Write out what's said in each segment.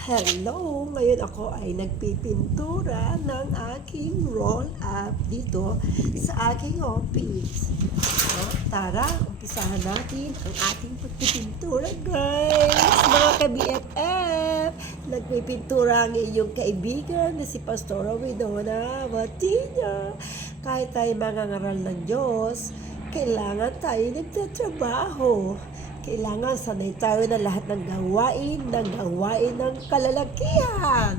Hello! Ngayon ako ay nagpipintura ng aking roll-up dito sa aking office. So, tara, umpisahan natin ang ating pagpipintura, guys! Mga ka-BFF! Nagpipintura ang inyong kaibigan na si Pastora Widona Watino. Kahit tayo mangangaral ng Diyos, kailangan tayo nagtatrabaho. Kailangan sanay tayo na lahat ng gawain ng kalalakihan.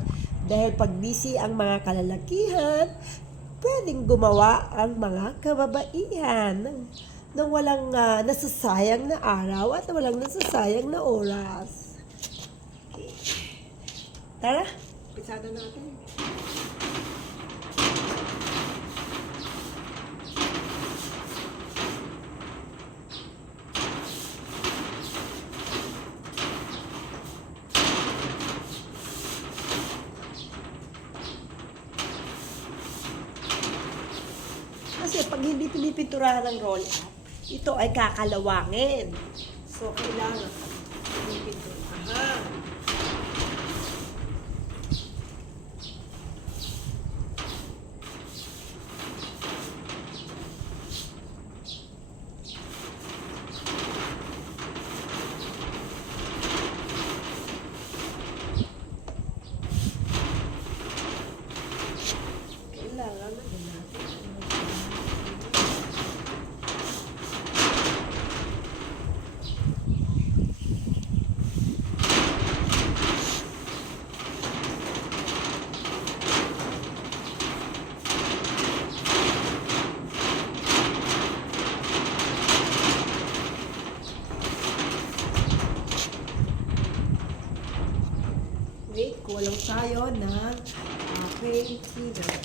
Dahil pag busy ang mga kalalakihan, pwedeng gumawa ang mga kababaihan nang walang nasasayang na araw at walang nasasayang na oras. Okay. Tara, pisada natin. Kasi pag hindi pinipinturahan ng roll-up, ito ay kakalawangin. So, kailangan pinipinturahan. Kailangan na natin. Wait, kulang tayo ng paint thinner.